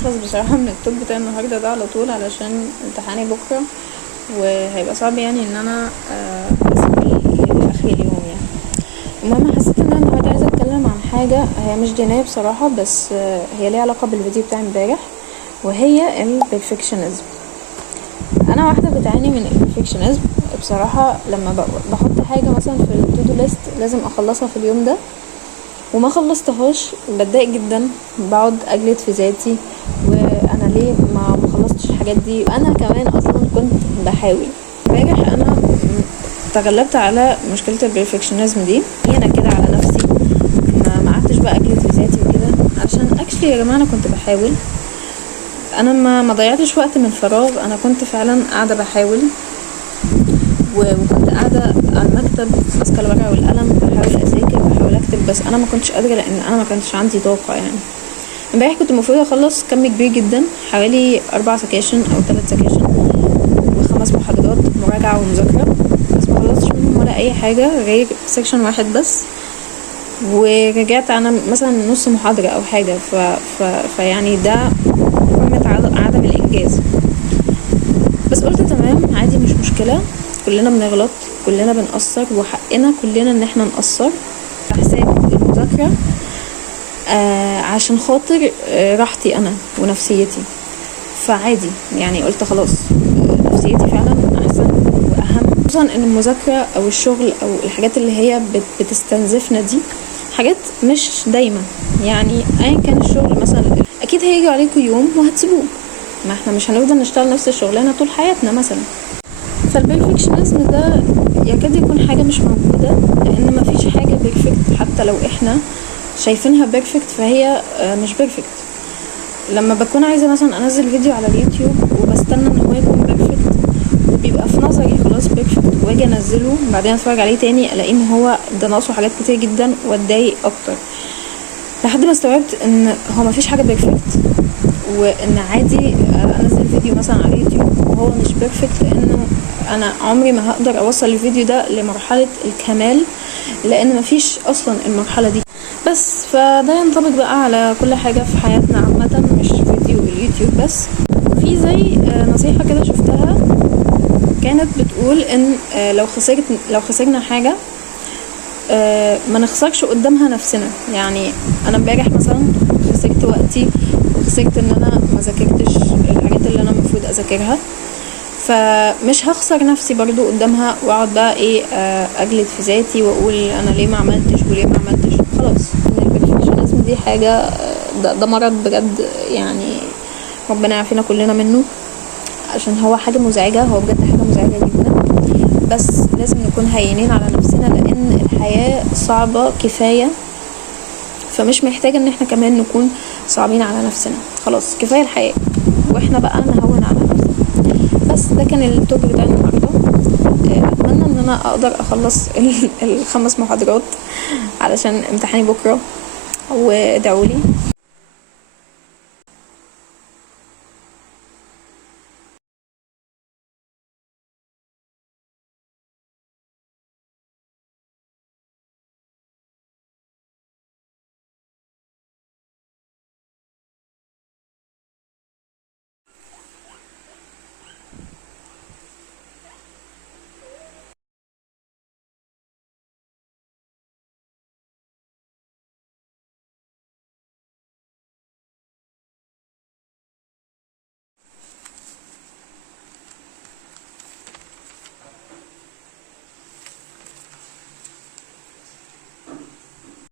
هخلص بصراحة من التوب بتاع النهاردة ده على طول علشان امتحاني بكرة، وهيبقى صعب يعني ان انا اسيب لاخر اليوم يعني. المهم حسيت ان انا النهارده عايزة اتكلم عن حاجة هي مش دينية بصراحة، بس هي ليها علاقة بالفيديو بتاع امبارح، وهي البرفكشنزم. انا واحدة بتعاني من البرفكشنزم بصراحة. لما بحط حاجة مثلا في التودو ليست لازم اخلصها في اليوم ده وما خلصتهاش بتضايق جدا، بقعد اجلد في ذاتي وانا ليه ما خلصتش الحاجات دي. وانا كمان اصلا كنت بحاول. امبارح انا تغلبت على مشكله البرفكشنزم دي، انا كده على نفسي ما قعدتش بقى اجلد في ذاتي وكده، علشان اكشلي يا جماعه انا كنت بحاول. انا ما ضيعتش وقت من فراغ، انا كنت فعلا قاعده بحاول، وكنت قاعده على المكتب ماسكه الورقه والقلم بحاول اذاكر بحاول اكتب، بس انا ما كنتش قادره لان انا ما كانش عندي طاقه يعني. امبارح كنت المفروض اخلص كم كبير جدا، حوالي 4 سكاشن او 3 سكاشن و5 محاضرات مراجعه ومذاكره، بس ما خلصتش منهم ولا اي حاجه غير سكشن واحد بس، ورجعت انا مثلا نص محاضره او حاجه. فيعني ده قمه عدم الانجاز. بس قلت تمام عادي مش مشكله، كلنا بنغلط كلنا بنقصر وحقنا كلنا ان احنا نقصر على حساب المذاكره، عشان خاطر راحتي انا ونفسيتي. فعادي يعني قلت خلاص، نفسيتي فعلا احسن واهم، خصوصا ان المذاكره او الشغل او الحاجات اللي هي بتستنزفنا دي حاجات مش دايما، يعني ايا كان الشغل مثلا اكيد هيجي عليكم يوم وهتسيبوه، ما احنا مش هنفضل نشتغل نفس الشغلانه طول حياتنا مثلا. فالبرفكشنزم ده يكاد يكون حاجه مش موجوده، لان مفيش حاجه بيرفكت، حتى لو احنا شايفينها بيرفكت فهي مش بيرفكت. لما بكون عايزه مثلا انزل فيديو على اليوتيوب وبستنى ان هو يكون بيرفكت وبيبقى في نظري خلاص بيرفكت، واجي انزله بعدين اتفرج عليه تاني الاقيه ان هو ده ناقصه حاجات كتير جدا واتضايق اكتر، لحد ما استوعبت ان هو مفيش حاجه بيرفكت، وان عادي انزل فيديو مثلا على اليوتيوب وهو مش بيرفكت، لانه انا عمري ما هقدر اوصل الفيديو ده لمرحله الكمال، لان مفيش اصلا المرحله دي. بس فده ينطبق بقى على كل حاجه في حياتنا عامه، مش فيديو اليوتيوب بس. في زي نصيحه كده شفتها كانت بتقول ان لو خسرنا حاجه ما نخسرش قدامها نفسنا. يعني انا امبارح مثلا خسرت وقتي وخسرت ان انا ما ذاكرتش الحاجات اللي انا المفروض اذاكرها، فمش هخسر نفسي برضو قدامها واقعد بقى ايه اجلد في ذاتي واقول انا ليه ما عملتش وليه ما عملتش. خلاص البرفكشنزم دي حاجه ده مرض بجد يعني، ربنا يعافينا كلنا منه، عشان هو حاجه مزعجه، هو بجد حاجه مزعجه جدا. بس لازم نكون هينين على نفسنا لان الحياه صعبه كفايه، فمش محتاجه ان احنا كمان نكون صعبين على نفسنا. خلاص كفايه الحياه واحنا بقى نهون على نفسنا. بس ده كان التوب بتاع النهارده. اتمنى ان انا اقدر اخلص ال5 محاضرات علشان امتحاني بكره، وادعولي.